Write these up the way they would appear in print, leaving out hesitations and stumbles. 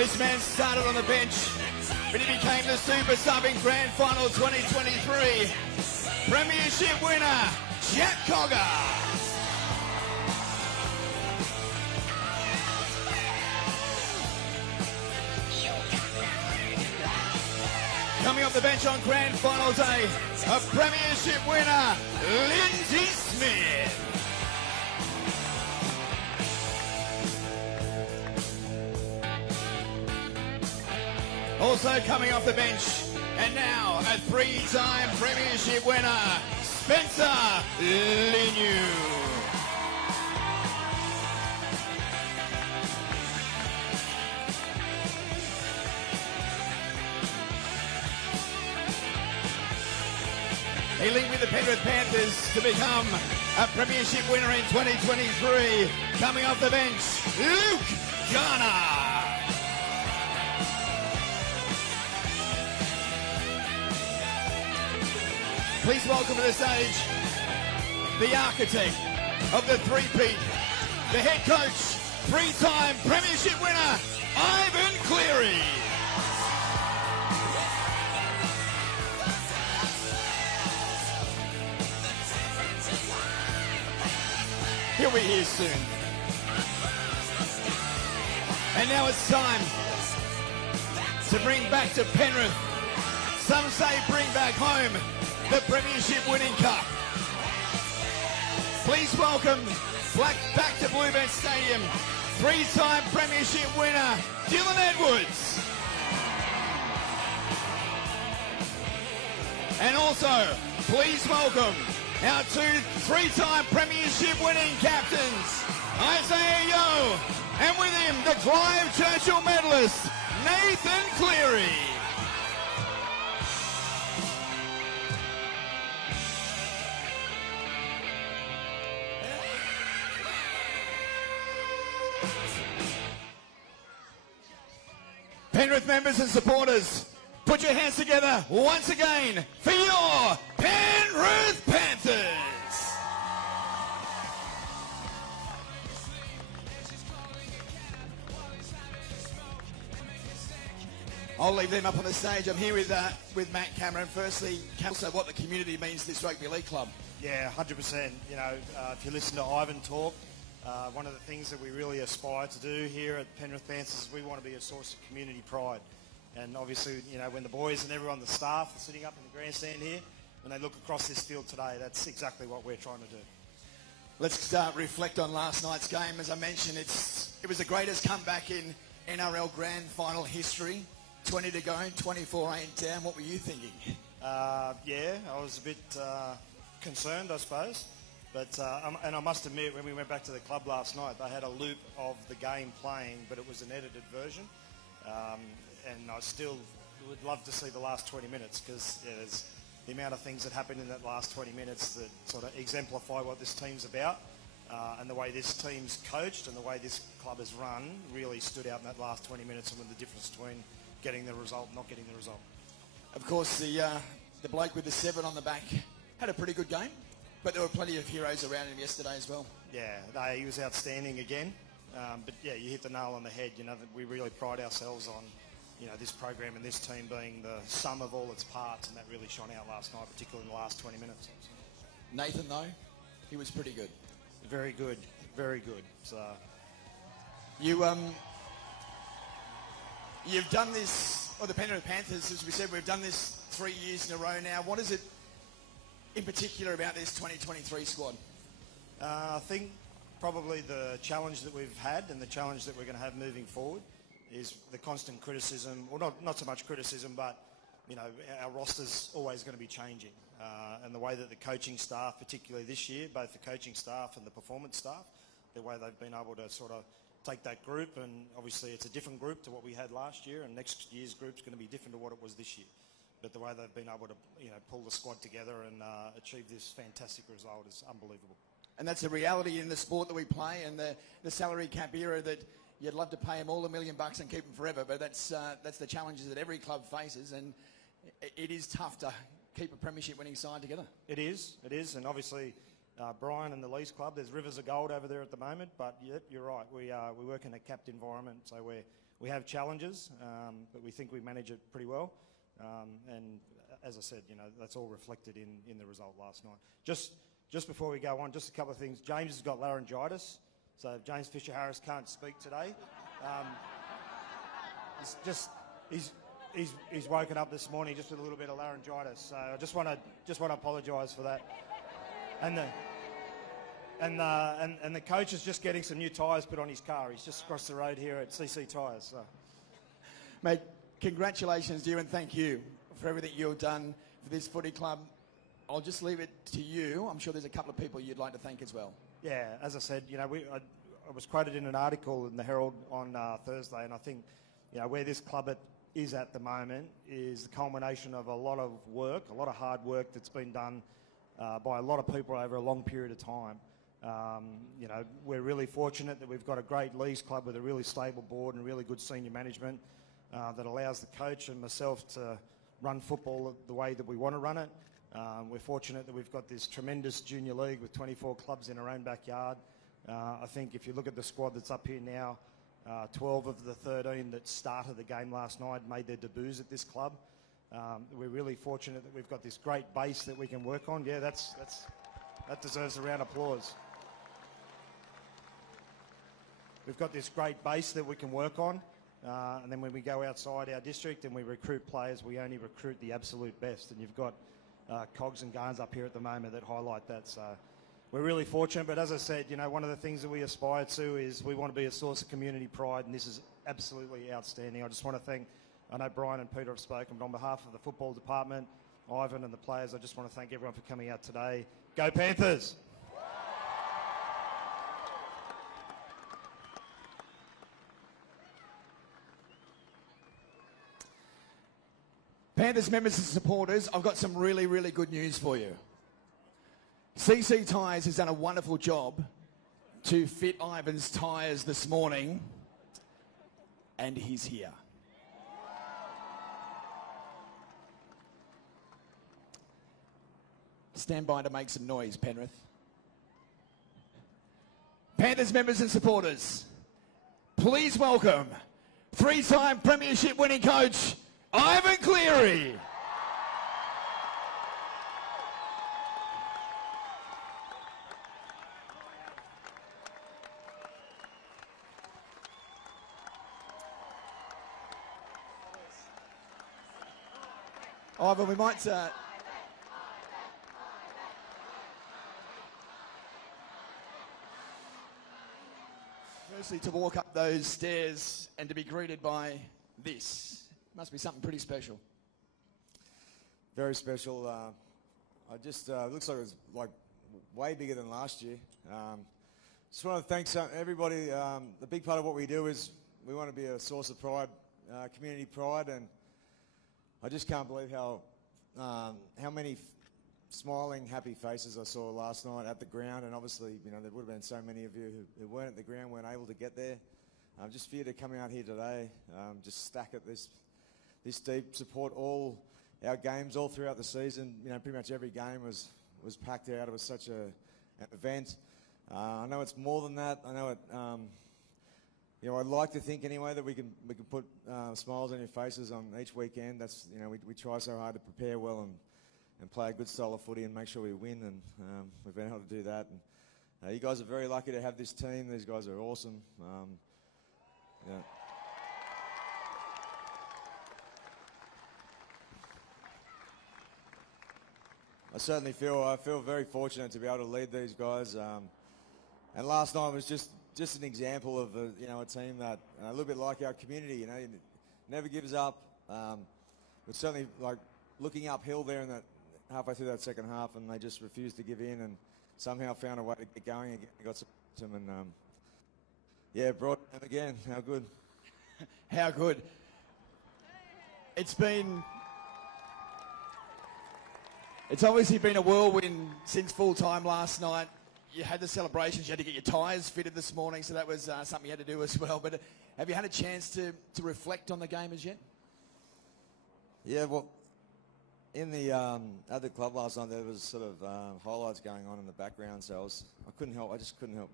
This man started on the bench, but he became the Super Sub in Grand Final 2023. Premiership winner, Jack Cogger. Coming off the bench on Grand Final day, a Premiership winner, Lindsay Smith. Also coming off the bench, and now a three-time Premiership winner, Spencer Linu. He linked with the Penrith Panthers to become a Premiership winner in 2023. Coming off the bench, Luke Garner. Please welcome to the stage the architect of the three-peat, the head coach, three-time Premiership winner, Ivan Cleary. He'll be here soon. And now it's time to bring back to Penrith, some say bring back home, the Premiership winning cup. Please welcome back to Bluebet Stadium, three-time Premiership winner, Dylan Edwards. And also, please welcome our three-time Premiership winning captains, Isaiah Yeo, and with him, the Clive Churchill medalist, Nathan Cleary. Penrith members and supporters, put your hands together once again for your Penrith Panthers! I'll leave them up on the stage. I'm here with Matt Cameron. Firstly, also what the community means to this rugby league club. Yeah, 100%. You know, if you listen to Ivan talk, one of the things that we really aspire to do here at Penrith Panthers is we want to be a source of community pride. And obviously, you know, when the boys and everyone, the staff, are sitting up in the grandstand here, when they look across this field today, that's exactly what we're trying to do. Let's reflect on last night's game. As I mentioned, it was the greatest comeback in NRL Grand Final history. 20 to go, 24-8 down. What were you thinking? Yeah, I was a bit concerned, I suppose. But and I must admit, when we went back to the club last night, they had a loop of the game playing, but it was an edited version. And I still would love to see the last 20 minutes because there's the amount of things that happened in that last 20 minutes that sort of exemplify what this team's about. And the way this team's coached and the way this club has run really stood out in that last 20 minutes and with the difference between getting the result and not getting the result. Of course, the bloke with the 7 on the back had a pretty good game, but there were plenty of heroes around him yesterday as well. Yeah, he was outstanding again. But yeah, you hit the nail on the head. You know, that we really pride ourselves on, you know, this program and this team being the sum of all its parts, and that really shone out last night, particularly in the last 20 minutes. Nathan, though, he was pretty good. Very good, very good. So you've done this, or the Penrith Panthers, as we said, we've done this 3 years in a row now. What is it in particular about this 2023 squad? I think probably the challenge that we've had and the challenge that we're going to have moving forward is the constant criticism, or not so much criticism, but you know, our roster's always going to be changing. And the way that the coaching staff, particularly this year, both the coaching staff and the performance staff, the way they've been able to sort of take that group, and obviously it's a different group to what we had last year, and next year's group's going to be different to what it was this year. But the way they've been able to, you know, pull the squad together and achieve this fantastic result is unbelievable. And that's a reality in the sport that we play, and the salary cap era that you'd love to pay them all $1 million and keep them forever, but that's the challenges that every club faces, and it is tough to keep a premiership winning side together. It is, and obviously Brian and the Lease Club. There's rivers of gold over there at the moment, but yep, you're right. We work in a capped environment, so we have challenges, but we think we manage it pretty well. And as I said, that's all reflected in the result last night. Just before we go on, just a couple of things. James has got laryngitis, so James Fisher-Harris can't speak today. He's woken up this morning just with a little bit of laryngitis, so I just want to apologise for that. And the coach is just getting some new tyres put on his car. He's just across the road here at CC Tyres. So. Mate, congratulations to you and thank you for everything you've done for this footy club. I'll just leave it to you. I'm sure there's a couple of people you'd like to thank as well. Yeah, as I said, I was quoted in an article in the Herald on Thursday, and I think, where this club is at the moment is the culmination of a lot of work, a lot of hard work that's been done by a lot of people over a long period of time. We're really fortunate that we've got a great Leagues club with a really stable board and really good senior management that allows the coach and myself to run football the way that we want to run it. We're fortunate that we've got this tremendous junior league with 24 clubs in our own backyard. I think if you look at the squad that's up here now, 12 of the 13 that started the game last night made their debuts at this club. We're really fortunate that we've got this great base that we can work on. Yeah, that deserves a round of applause. We've got this great base that we can work on. And then when we go outside our district and we recruit players, we only recruit the absolute best. And you've got Cogs and Garns up here at the moment that highlight that. So we're really fortunate. But as I said, one of the things that we aspire to is we want to be a source of community pride, and this is absolutely outstanding. I just want to thank, I know Brian and Peter have spoken, but on behalf of the football department, Ivan and the players, I just want to thank everyone for coming out today. Go Panthers! Panthers members and supporters, I've got some really, really good news for you. CC Tyres has done a wonderful job to fit Ivan's tyres this morning, and he's here. Stand by to make some noise, Penrith. Panthers members and supporters, please welcome three-time Premiership winning coach, Ivan Cleary. Ivan, we might... Firstly, to walk up those stairs and to be greeted by this. Must be something pretty special. Very special. It looks like it was way bigger than last year. Just want to thank everybody. The big part of what we do is we want to be a source of pride, community pride, and I just can't believe how many smiling, happy faces I saw last night at the ground. And obviously, there would have been so many of you who weren't at the ground, weren't able to get there. Just for you to come out here today, just stack it this deep, support all our games all throughout the season. Pretty much every game was packed out. It was such an event. I know it's more than that. I know it. I'd like to think anyway that we can put smiles on your faces on each weekend. That's we try so hard to prepare well and play a good style of footy and make sure we win, and we've been able to do that. And you guys are very lucky to have this team. These guys are awesome. Yeah. I certainly feel very fortunate to be able to lead these guys. And last night was just an example of a team that a little bit like our community. Never gives up. But certainly looking uphill there in that halfway through that second half, and they just refused to give in and somehow found a way to get going again. Got some and brought them again. How good. How good. It's obviously been a whirlwind since full time last night. You had the celebrations, you had to get your tyres fitted this morning, so that was something you had to do as well. But have you had a chance to reflect on the game as yet? Yeah, well, in the at the club last night, there was sort of highlights going on in the background, so I couldn't help. I just couldn't help.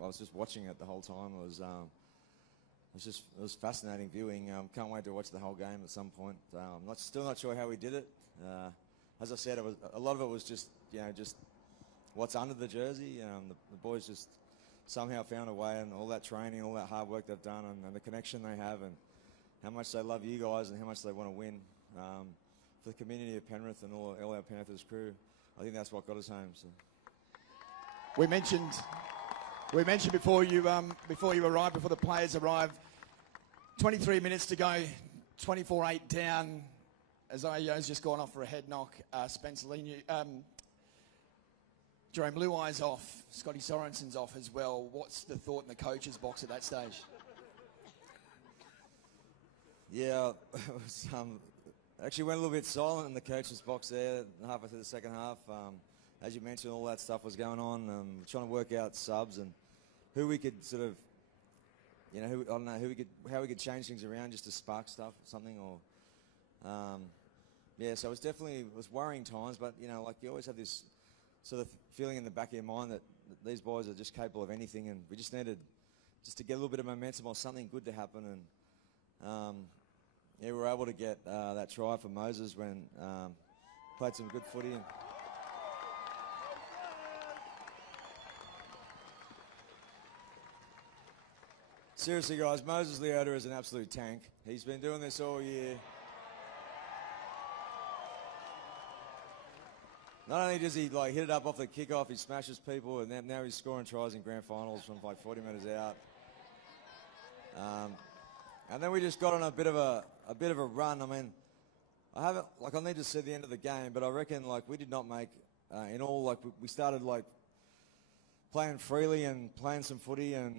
I was just watching it the whole time. It was fascinating viewing. Can't wait to watch the whole game at some point. Still not sure how we did it. As I said, a lot of it was just just what's under the jersey. The boys just somehow found a way, and all that training, all that hard work they've done, and the connection they have, and how much they love you guys, and how much they want to win. For the community of Penrith and all our Panthers crew, I think that's what got us home. So. We mentioned before you arrived, before the players arrived, 23 minutes to go, 24-8 down. Azayo's just gone off for a head knock. Spencer Linu, Jerome Luai's off. Scotty Sorensen's off as well. What's the thought in the coach's box at that stage? Yeah, it was, actually went a little bit silent in the coach's box there halfway through the second half. As you mentioned, all that stuff was going on. Trying to work out subs and who we could sort of, how we could change things around just to spark stuff or something. Or so it was worrying times, but like you always have this sort of feeling in the back of your mind that these boys are just capable of anything, and we just needed just to get a little bit of momentum or something good to happen. And we were able to get that try for Moses when played some good footy. And seriously, guys, Moses Leota is an absolute tank. He's been doing this all year. Not only does he hit it up off the kickoff, he smashes people, and now he's scoring tries in grand finals from 40 metres out. And then we just got on a bit of a run. I mean, I need to see the end of the game, but I reckon we did not make in all we started playing freely and playing some footy, and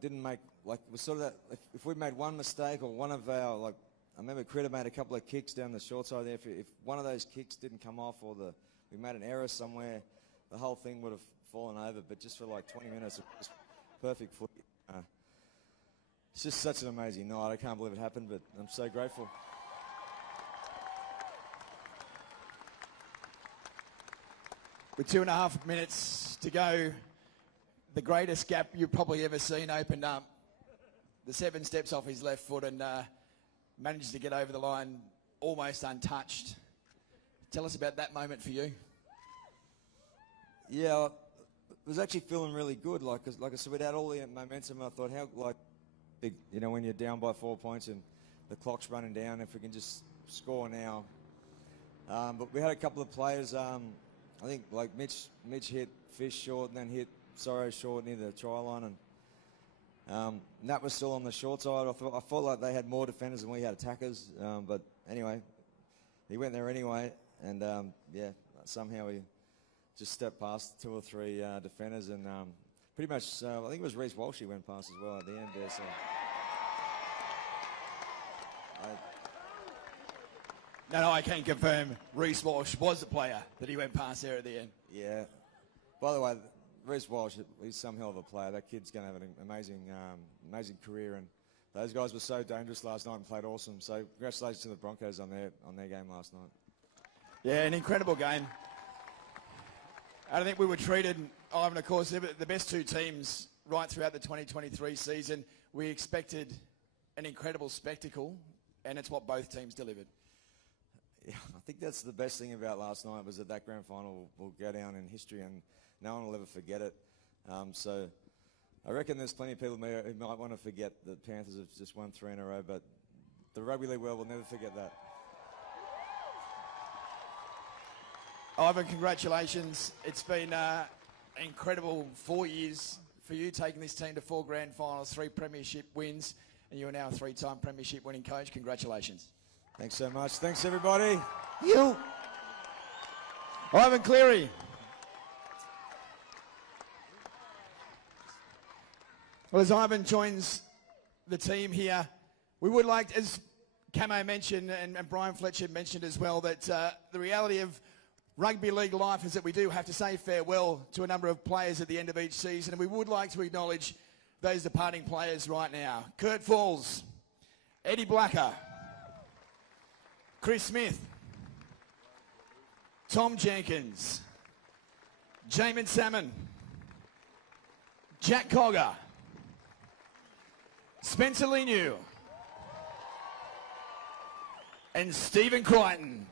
didn't make it was sort of that if we made one mistake or one of our I remember Critter made a couple of kicks down the short side there. If one of those kicks didn't come off or we made an error somewhere, the whole thing would have fallen over. But just for 20 minutes, it was perfect footy. It's just such an amazing night. I can't believe it happened, but I'm so grateful. With 2.5 minutes to go, the greatest gap you've probably ever seen opened up. The 7 steps off his left foot and manages to get over the line almost untouched. Tell us about that moment for you. Yeah, I was actually feeling really good. Like I said, without all the momentum, I thought, big, when you're down by 4 points and the clock's running down, if we can just score now. But we had a couple of players, I think Mitch hit Fish short and then hit Sorrow short near the try line, and Nat was still on the short side. I felt like they had more defenders than we had attackers. But anyway, he went there anyway, and somehow he just stepped past 2 or 3 defenders, and pretty much, I think it was Reece Walsh he went past as well at the end there. So No, I can confirm Reece Walsh was the player that he went past there at the end. Yeah. By the way, Reece Walsh, he's some hell of a player. That kid's going to have an amazing career, and those guys were so dangerous last night and played awesome. So congratulations to the Broncos on their game last night. Yeah, an incredible game. I don't think we were treated, Ivan, of course, the best 2 teams right throughout the 2023 season. We expected an incredible spectacle, and it's what both teams delivered. Yeah, I think that's the best thing about last night was that grand final will go down in history and no one will ever forget it. So I reckon there's plenty of people who might want to forget that Panthers have just won 3 in a row, but the rugby league world will never forget that. Ivan, congratulations. It's been an incredible 4 years for you, taking this team to 4 grand finals, 3 premiership wins, and you are now a 3-time premiership winning coach. Congratulations. Thanks so much. Thanks, everybody. You. Ivan Cleary. Well, as Ivan joins the team here, we would like, as Camo mentioned and Brian Fletcher mentioned as well, that the reality of rugby league life is that we do have to say farewell to a number of players at the end of each season, and we would like to acknowledge those departing players right now. Kurt Falls, Eddie Blacker, Chris Smith, Tom Jenkins, Jamin Salmon, Jack Cogger, Spencer Linu, and Stephen Crichton.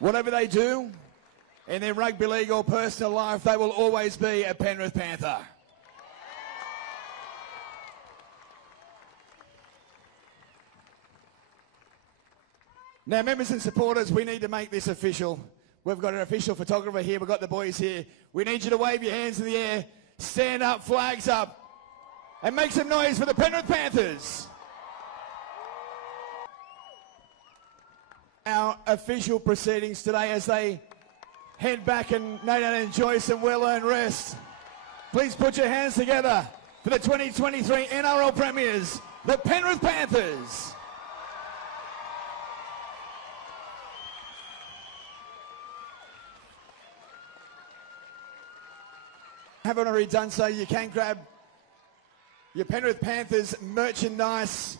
Whatever they do in their rugby league or personal life, they will always be a Penrith Panther. Now, members and supporters, we need to make this official. We've got an official photographer here. We've got the boys here. We need you to wave your hands in the air, stand up, flags up, and make some noise for the Penrith Panthers. Our official proceedings today as they head back and no doubt enjoy some well-earned rest. Please put your hands together for the 2023 NRL Premiers, the Penrith Panthers. Haven't already done so, you can grab your Penrith Panthers merchandise.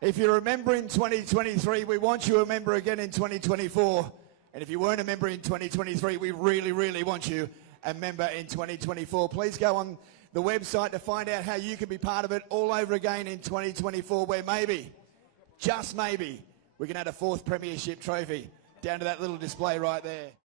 If you remember in 2023, we want you a member again in 2024. And if you weren't a member in 2023, we really, really want you a member in 2024. Please go on the website to find out how you can be part of it all over again in 2024, where maybe, just maybe, we can add a 4th premiership trophy down to that little display right there.